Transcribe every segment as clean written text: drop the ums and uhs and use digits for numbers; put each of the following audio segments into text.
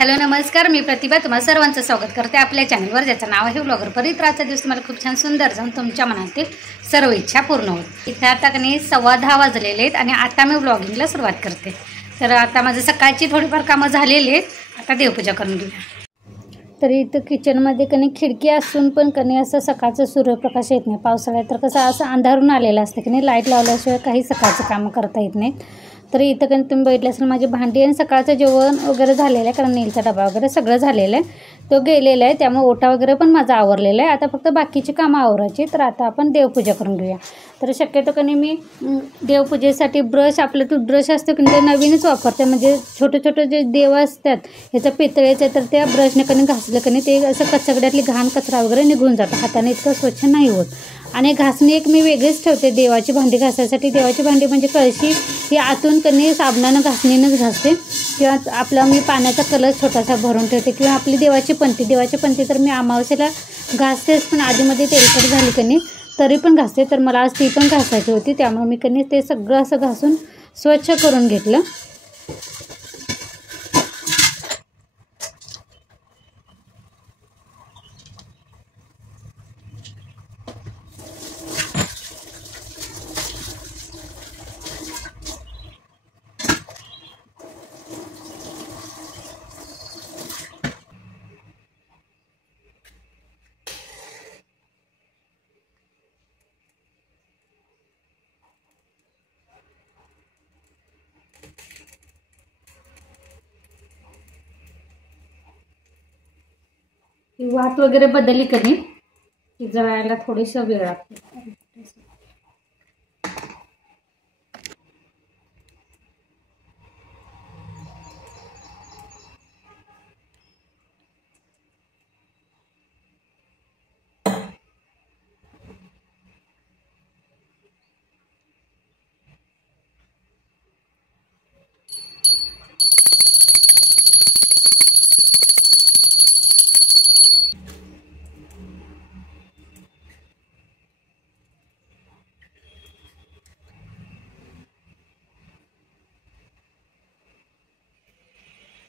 Hello नमस्कार, मी प्रतिभा तुम्हा सर्वांचं स्वागत करते आपल्या चॅनलवर, ज्याचं नाव आहे ब्लॉगर परीत. आजचा दिवस तुम्हाला खूप छान सुंदर जाऊन तुमच्या मनातील सर्व इच्छा पूर्ण होत. इथे आता कणी 10:15 वाजलेले आहेत आणि आता मी ब्लॉगिंगला सुरुवात करते. तर आता माझं सकाळची थोडीफार कामं झालेली आहेत. आता देवपूजा करून घेऊया. तरी इथं किचनमध्ये कणी खिडकी असून पण कणी असं सकाळचं सूर्यप्रकाश येत नाही. पावसाळ्यात तर कसं असं अंधारून आलेलं असतं की नाही, लाईट लावल्याशिवाय काही सकाळचं कामं करता येत नाहीत. तरी इथं कधी तुम्ही बघितलं असेल माझी भांडी आणि सकाळचं जेवण वगैरे झालेलं आहे, कारण नीलचा डबा वगैरे सगळं झालेलं आहे, तो गेलेला आहे. त्यामुळे ओटा वगैरे पण माझा आवरलेला आहे. आता फक्त बाकीची कामं आवरायची. तर आता आपण देवपूजा करून घेऊया. तर शक्यतो कधी मी देवपूजेसाठी ब्रश, आपलं टूथब्रश असतो की ते नवीनच वापरते. म्हणजे छोटे छोटे जे देव असतात ह्याचं पितळेचं, तर त्या ब्रशने कधी घासलं कधी ते असं कचगड्यातली घाण कचरा वगैरे निघून जातं. हाताने इतकं स्वच्छ नाही होत. आणि घासणी एक मी वेगळीच ठेवते देवाची भांडी घासायसाठी. देवाची भांडी म्हणजे कळशी ही आतून कधी साबणानं घासणीनंच घासते, किंवा आपला मी पाण्याचा कलश छोटासा भरून ठेवते, किंवा आपली देवाची पंथी तर मी अमावस्येला घासतेच, पण आधीमध्ये तेलकट झाली कधी तरी पण घासते. तर मला आज ती पण घासायची होती, त्यामुळे मी कधी ते सगळं असं घासून स्वच्छ करून घेतलं. वाट वगैरे बदलली कधी की जळायला थोडीसं वेळ लागते.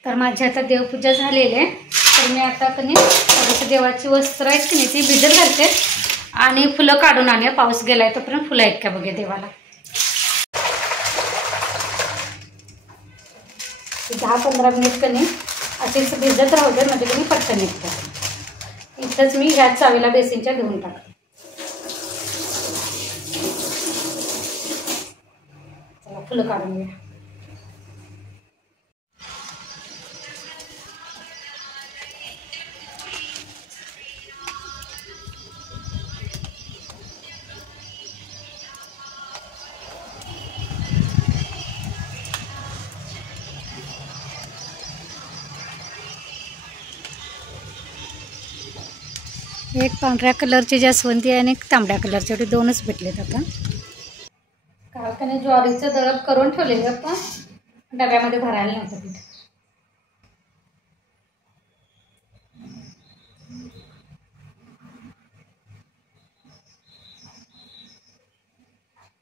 तर माझी आता देवपूजा झालेली आहे. तर मी आता कधी थोडीशी देवाची वस्त्र आहेत की नाही ती भिजत घालते आणि फुलं काढून आणूया. पाऊस गेलाय तोपर्यंत फुलं आहेत का बघे देवाला. 10-15 मिनिट कधी असेच भिजत राहू दे, म्हणजे मी पटकन निघते. इथंच मी ह्याच चावीला बेसिनच्या धुवून टाकते. चला फुलं काढून घ्या. एक पांढऱ्या कलरची जास्वंदी आणि एक तांबड्या कलरची, एवढे दोनच भेटलेत. आता काल त्याने ज्वारीचं दळप करून ठेवलेलं, पण डब्यामध्ये भरायला नव्हतं पीठ.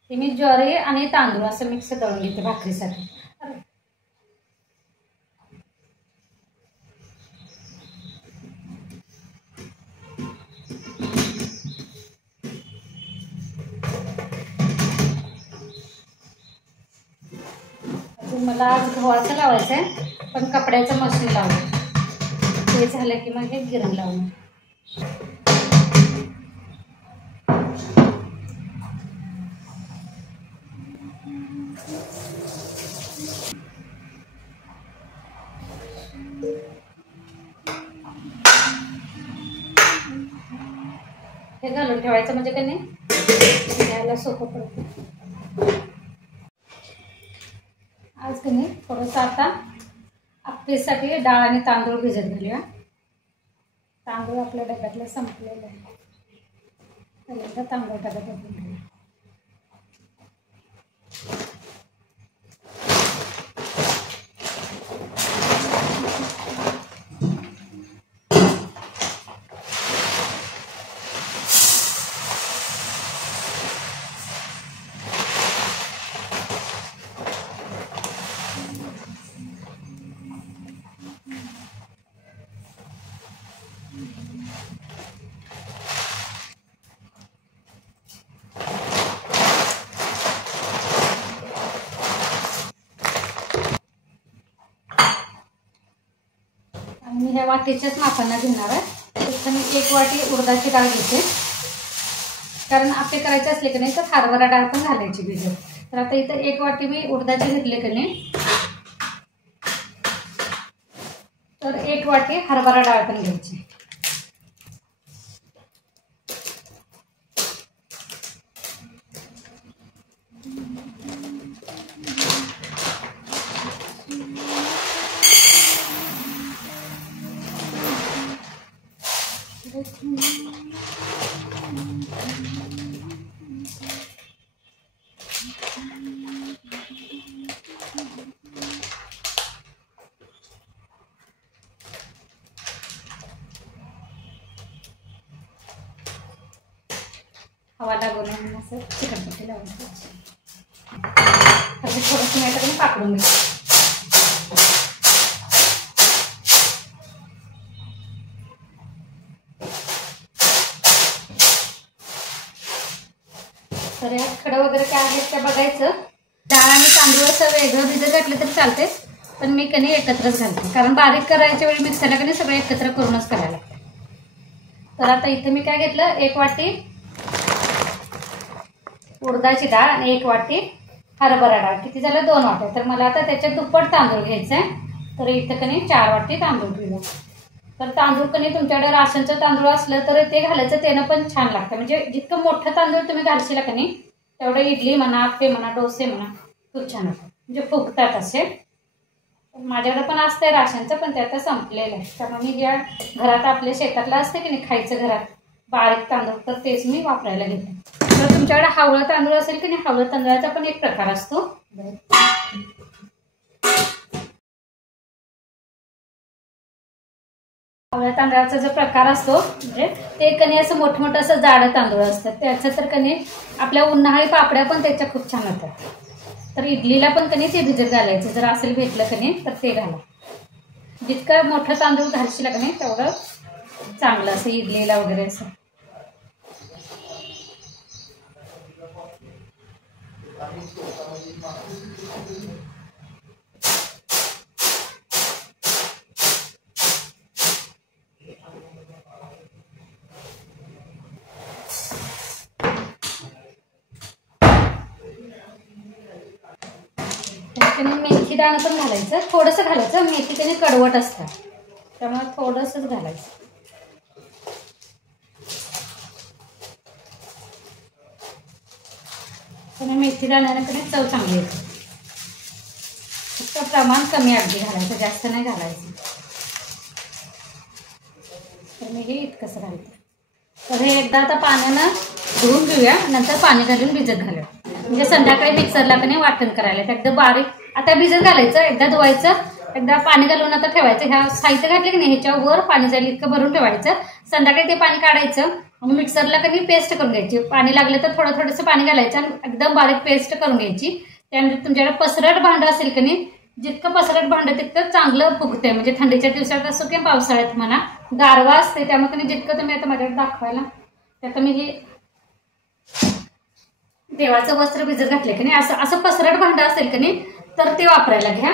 ते मी ज्वारी आणि तांदूळ असं मिक्स दळून घेते भाकरीसाठी. मला आज गव्हाचं लावायचं आहे, पण कपड्याचं मशीन लावलं. ते झालं की मग हे गिरण लावून हे घालून ठेवायचं, म्हणजे का नाही घ्यायला सोपं पडतं. आज का नाही थोडंसं आता आप्पेसाठी डाळ आणि तांदूळ भिजत घालूया. तांदूळ आपल्या डब्यातलं संपलेलं आहे. पहिल्यांदा तांदूळ डब्यात घालूया. आणि मी ह्या वाटीच्याच मापांना घेणार आहे. इथं मी 1 वाटी उडदाची डाळ घेते, कारण आपे करायचे असले की नाही तर हरभरा डाळ पण घालायची भिजत. तर आता इथं 1 वाटी मी उडदाची घेतली की नाही, तर 1 वाटी हरभरा डाळ पण घ्यायची. हवा लागू नये म्हणून असं चिकटपट्टी लावून घ्यायची. त्याची थोडंसं नाही पाकडून घ्यायचं. तर यात खडं वगैरे काय आहेत ते बघायचं. डाळ आणि तांदूळ असं वेगळं भिजत घातलं तरी चालते, पण मी कणी एकत्रच घालते, कारण बारीक करायच्या वेळी मिक्सरला कणी सगळं एकत्र करूनच करायला लागतं. तर आता इथे मी काय घेतलं, 1 वाटी उडदाची डाळ आणि 1 वाटी हरभरा डाळ. किती झालं, 2 वाट्या. तर मला आता त्याच्यात दुप्पट तांदूळ घ्यायचं आहे. तर इथं कणी 4 वाटी तांदूळ घेऊया. तर तांदूळ कणी तुमच्याकडे राशनचं तांदूळ असलं तर ते घालायचं, त्यानं पण छान लागतं. म्हणजे जितकं मोठं तांदूळ तुम्ही घालशील का नाही तेवढं इडली म्हणा, आप्पे म्हणा, डोसे म्हणा खूप छान होतं, म्हणजे फुगतात असे. माझ्याकडे पण असतंय राशनचं, पण ते आता संपलेलं आहे. त्यामुळे मी ज्या घरात आपल्या शेतातलं असते की नाही खायचं घरात बारीक तांदूळ, तर तेच मी वापरायला घेते. तर तुमच्याकडे हावळं तांदूळ असेल की नाही, हावळं तांदळाचा पण एक प्रकार असतो. हावळ्या तांदळाचा जो प्रकार असतो म्हणजे ते कणी असं मोठमोठं असं जाडं तांदूळ असतात. त्याचं तर कणी आपल्या उन्हाळी पापड्या पण त्याच्या खूप छान होतात. तर इडलीला पण कणी ते भिजत घालायचं, जर असेल भेटलं कणी तर ते घाला. जितकं मोठं तांदूळ घालशील का नाही तेवढं चांगलं असं इडलीला वगैरे असं. मेथी दाणं पण घालायचं, थोडंसं घालायचं. मेथी त्याने कडवट असतात त्यामुळे थोडंसंच घालायचं. त्याने मेथी दाण्याने कधी चव चांगली येते. फक्त प्रमाण कमी अगदी घालायचं, जास्त नाही घालायचं. तर मी हे इतकंसं घालते. तर हे एकदा आता पाण्यानं धुवून घेऊया, नंतर पाणी घालून भिजत घालूया. म्हणजे संध्याकाळी मिक्सरला कधी वाटण करायला एकदम बारीक. आता भिजत घालायचं, एकदा धुवायचं, एकदा पाणी घालून आता ठेवायचं. ह्या साहित्य घातले की नाही ह्याच्यावर पाणी जाईल इतकं भरून ठेवायचं. संध्याकाळी ते पाणी काढायचं, मग मिक्सरला कधी पेस्ट करून घ्यायची. पाणी लागलं तर थोडंसं पाणी घालायचं आणि एकदम बारीक पेस्ट करून घ्यायची. त्यानंतर तुमच्याकडे पसरट भांडं असेल की नाही, जितकं पसरट भांडं तितकं चांगलं फुगते. म्हणजे थंडीच्या दिवसात असो किंवा पावसाळ्यात म्हणा, गारवा असते त्यामुळे जितकं तुम्ही आता माझ्याकडे दाखवायला त्यात मी हे देवाचं वस्त्र भिजत घातले की नाही, असं पसरट भांडं असेल की नाही तर ते वापरायला घ्या.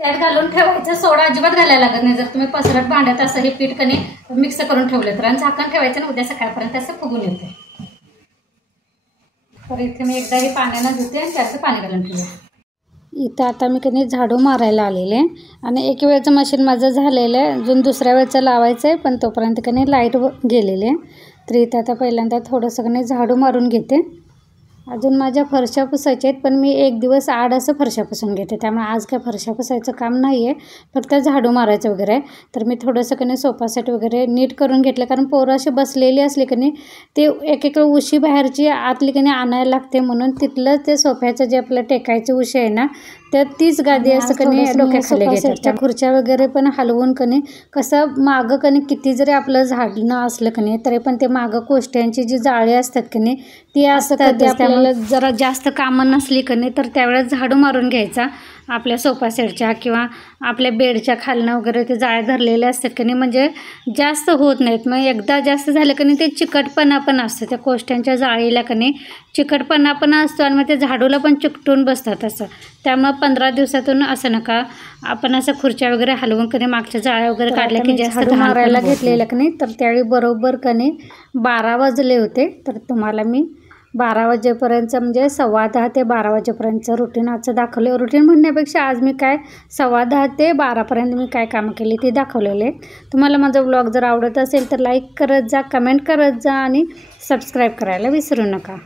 त्यात घालून ठेवायचं. सोडा अजिबात घालायला लागत नाही जर तुम्ही पसरट भांड्यात असं हे पीठ कणी मिक्स करून ठेवलं तर. आणि झाकण ठेवायचं ना, उद्या सकाळपर्यंत असं फुगून येते. तर इथे मी एकदा हे पाण्यानं धुते आणि त्याचं पाणी घालून ठेवूया. इथं आता मी कधी झाडू मारायला आलेले आणि एक वेळचं मशीन माझं झालेलं आहे, अजून दुसऱ्या वेळचं लावायचं आहे, पण तोपर्यंत कधी लाईट गेलेली आहे. तर इथं आता पहिल्यांदा थोडंसं कधी झाडू मारून घेते. अजून माझ्या फरशा पुसायच्या आहेत, पण मी एक दिवस आड असं फरशा पुसून घेते. त्यामुळे आज काय फरशा पुसायचं काम नाही आहे, फक्त झाडू मारायचं वगैरे. तर मी थोडंसं कधी सोफा सेट वगैरे नीट करून घेतलं, कारण पोरं अशी बसलेली असली की नाही ते एक उशी बाहेरची आतली कधी आणायला लागते. म्हणून तिथलं ते सोफ्याचं जे आपलं टेकायची उशी आहे ना, तर तीच गादी असं कधी डोक्याखाली घेतात. त्या खुर्च्या वगैरे पण हलवून कधी कसं मागं कधी किती जरी आपलं झाडणं असलं की नाही तरी पण ते मागं कोष्ट्यांची जी जाळी असतात की नाही ती असतात. त्यामुळे जरा जास्त कामं नसली की नाही तर त्यावेळेस झाडू मारून घ्यायचा आपल्या सोफा सेटच्या किंवा आपल्या बेडच्या खालनं वगैरे ते जाळ्या धरलेल्या असतात की नाही, म्हणजे जास्त होत नाहीत. मग एकदा जास्त झालं की नाही ते चिकटपणा पण असतं, त्या कोष्ट्यांच्या जाळीला की नाही चिकटपणा पण असतो आणि मग ते झाडूला पण चिकटून बसतात असं. त्यामुळं 15 दिवसातून असं नका आपण असं खुर्च्या वगैरे हलवून की नाही मागच्या जाळ्या वगैरे काढल्या की जास्त झाडू मारायला घेतलेलं की नाही, तर त्यावेळी बरोबर की नाही 12 वाजले होते. तर तुम्हाला मी 12 वाजेपर्यंत म्हणजे 10:15 ते 12 वाजेपर्यंतचं रुटीन आजचं दाखवलं. रुटीन म्हणण्यापेक्षा आज मी काय 10:15 ते 12पर्यंत मी काय कामं केली ते दाखवलेले. तुम्हाला माझा व्लॉग जर आवडत असेल तर लाईक करत जा, कमेंट करत जा आणि सबस्क्राईब करायला विसरू नका.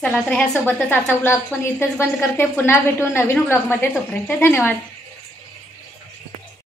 चला तर ह्यासोबतच आजचा व्लॉग पण इथेच बंद करते. पुन्हा भेटू नवीन व्लॉगमध्ये. तोपर्यंत धन्यवाद.